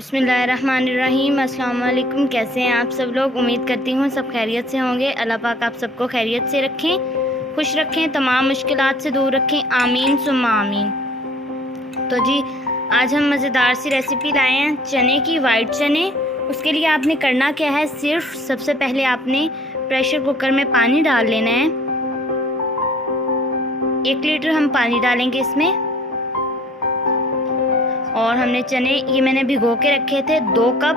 बिस्मिल्लाहिर्रहमानिर्रहीम। अस्सलाम वालेकुम। कैसे हैं आप सब लोग? उम्मीद करती हूँ सब खैरियत से होंगे। अल्लाह पाक आप सबको खैरियत से रखें, खुश रखें, तमाम मुश्किलात से दूर रखें। आमीन सुम्मा आमीन। तो जी, आज हम मज़ेदार सी रेसिपी लाए हैं, चने की, वाइट चने। उसके लिए आपने करना क्या है, सिर्फ सबसे पहले आपने प्रेशर कुकर में पानी डाल लेना है। 1 लीटर हम पानी डालेंगे इसमें। और हमने चने, ये मैंने भिगो के रखे थे, 2 कप।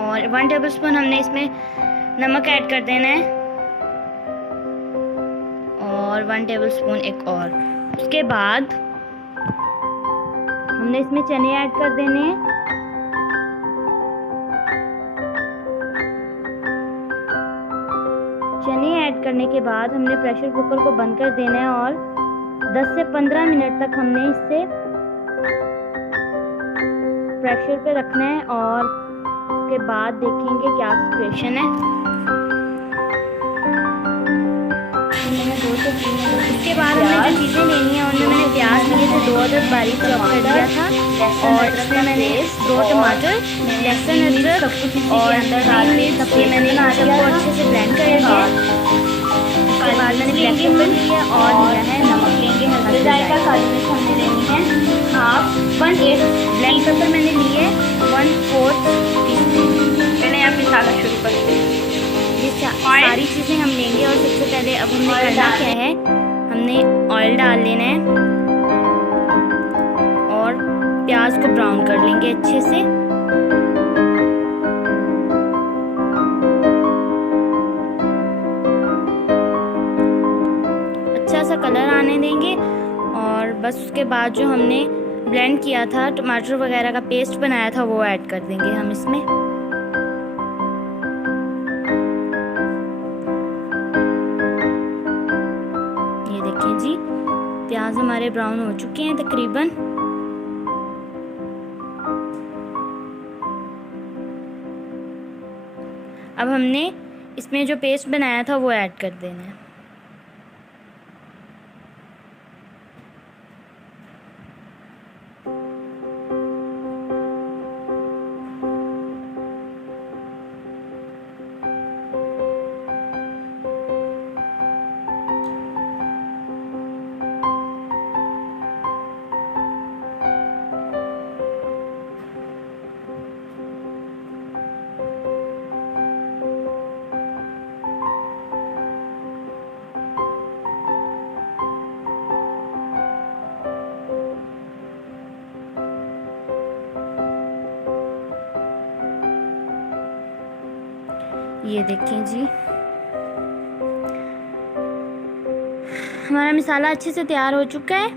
और 1 टेबलस्पून हमने इसमें नमक ऐड कर देना है। और 1 टेबलस्पून एक और। उसके बाद हमने इसमें चने ऐड कर देने हैं। चने ऐड करने के बाद हमने प्रेशर कुकर को बंद कर देना है और 10 से 15 मिनट तक हमने इसे प्रेशर पे रखना है। और उसके बाद देखेंगे क्या सिचुएशन है। उसके बाद हमने जो चीज़ें लेनी है उनमें मैंने प्याज लिए थे 2 अदद बारीक चॉप कर दिया था। और इसमें मैंने 2 टमाटर, लहसुन, अदरक और ग्रीन मिर्च, ये मैंने सबको अच्छे से ब्लेंड कर लिया है। उसके बाद मैंने ब्लैक पेपर लिया और लिया है नमक। लेंगे हल्दी जायका, काली मिर्च हमने लेनी है हाफ, 1/8 ब्लैक पेपर मैंने लिए 1/4 टीस्पून। पहले आप मसाला शुरू करते हैं। ये सारी चीज़ें हम लेंगे। और सबसे पहले अब हमने करना क्या है, हमने ऑयल डाल लेना है और प्याज को ब्राउन कर लेंगे अच्छे से। अच्छा सा कलर आने देंगे। और बस उसके बाद जो हमने ब्लेंड किया था, टमाटर वगैरह का पेस्ट बनाया था, वो ऐड कर देंगे हम इसमें। ये देखें जी, प्याज हमारे ब्राउन हो चुके हैं तकरीबन। अब हमने इसमें जो पेस्ट बनाया था वो ऐड कर देना है। ये देखें जी, हमारा मसाला अच्छे से तैयार हो चुका है।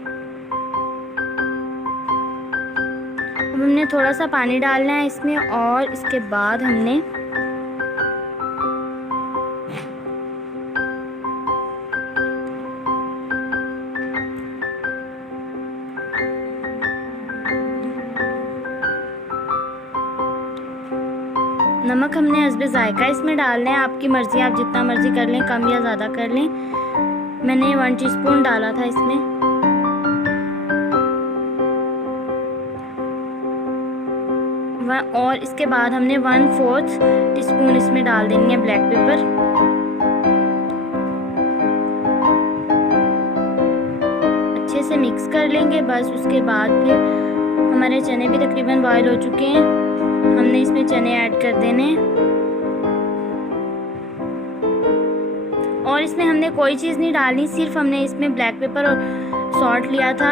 अब हमने थोड़ा सा पानी डालना है इसमें। और इसके बाद हमने नमक हमने हस्बे जायका इसमें डालना है। आपकी मर्ज़ी, आप जितना मर्ज़ी कर लें, कम या ज़्यादा कर लें। मैंने 1 टीस्पून डाला था इसमें। और इसके बाद हमने 1/4 टीस्पून इसमें डाल देनी है ब्लैक पेपर। अच्छे से मिक्स कर लेंगे। बस उसके बाद फिर हमारे चने भी तकरीबन बॉयल हो चुके हैं। हमने इसमें चने ऐड कर देने। और इसमें हमने कोई चीज़ नहीं डालनी, सिर्फ हमने इसमें ब्लैक पेपर और सॉल्ट लिया था।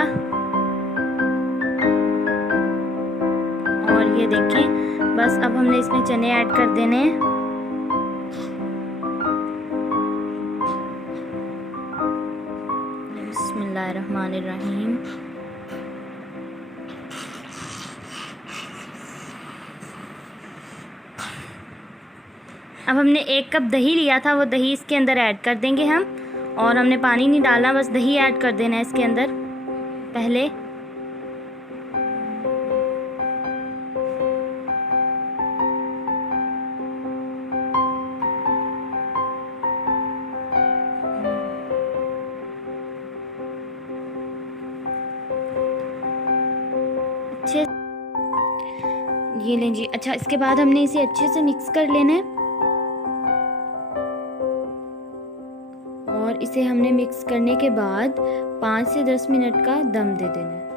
और ये देखें, बस अब हमने इसमें चने ऐड कर देने। बिस्मिल्लाहिर्रहमानिर्रहीम। अब हमने 1 कप दही लिया था, वो दही इसके अंदर ऐड कर देंगे हम। और हमने पानी नहीं डालना, बस दही ऐड कर देना है इसके अंदर पहले। अच्छे ये लें जी। अच्छा, इसके बाद हमने इसे अच्छे से मिक्स कर लेना है और इसे हमने मिक्स करने के बाद 5 से 10 मिनट का दम दे देना है।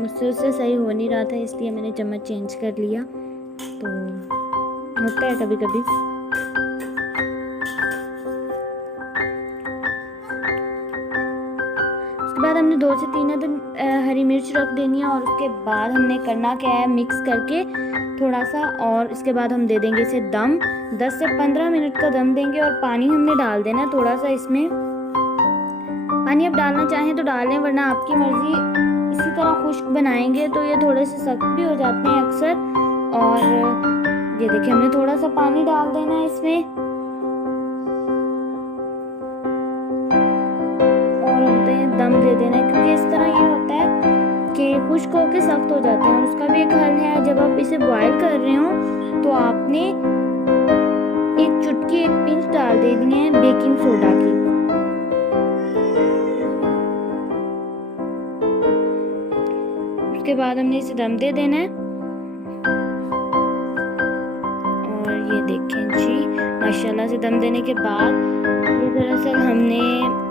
मुझसे उससे सही हो नहीं रहा था, इसलिए मैंने चम्मच चेंज कर लिया। तो होता है कभी कभी। उसके बाद हमने 2 से 3 हरी मिर्च रख देनी है और उसके बाद हमने करना क्या है, मिक्स करके थोड़ा सा, और इसके बाद हम दे देंगे इसे दम। 10 से 15 मिनट का दम देंगे और पानी हमने डाल देना है थोड़ा सा। इसमें पानी आप डालना चाहें तो डालें, वरना आपकी मर्जी। इसी तरह खुश्क बनाएंगे तो ये थोड़े से सख्त भी हो जाते हैं अक्सर। और ये देखिए, हमने थोड़ा सा पानी डाल देना है इसमें और हमें दम दे देना है, क्योंकि इस तरह ये होता है कि खुश्क होके सख्त हो जाते हैं। और उसका भी एक हल है, जब आप इसे बॉयल कर रहे हो तो आपने एक चुटकी, एक पिंच डाल देनी है बेकिंग सोडा की। उसके बाद हमने इसे दम दे देना है। और ये देखें जी, माशाल्लाह से दम देने के बाद, ये दरअसल हमने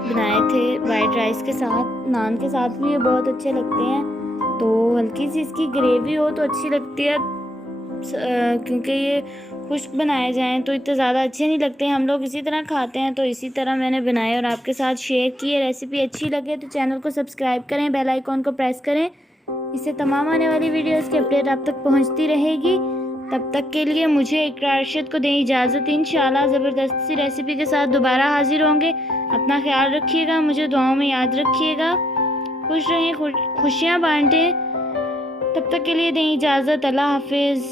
बनाए थे वाइट राइस के साथ, नान के साथ भी ये बहुत अच्छे लगते हैं। तो हल्की सी इसकी ग्रेवी हो तो अच्छी लगती है, क्योंकि ये खुश्क बनाए जाएं तो इतने ज़्यादा अच्छे नहीं लगते हैं, हम लोग इसी तरह खाते हैं। तो इसी तरह मैंने बनाए और आपके साथ शेयर की। रेसिपी अच्छी लगे तो चैनल को सब्सक्राइब करें, बेल आइकॉन को प्रेस करें, इससे तमाम आने वाली वीडियोस की अपडेट आप तक पहुंचती रहेगी। तब तक के लिए मुझे इकरार अरशद को दें इजाज़त। इंशाल्लाह ज़बरदस्त सी रेसिपी के साथ दोबारा हाजिर होंगे। अपना ख्याल रखिएगा, मुझे दुआओं में याद रखिएगा। खुश रहें, खुशियाँ बांटें। तब तक के लिए दें इजाज़त। अल्लाह हाफिज़।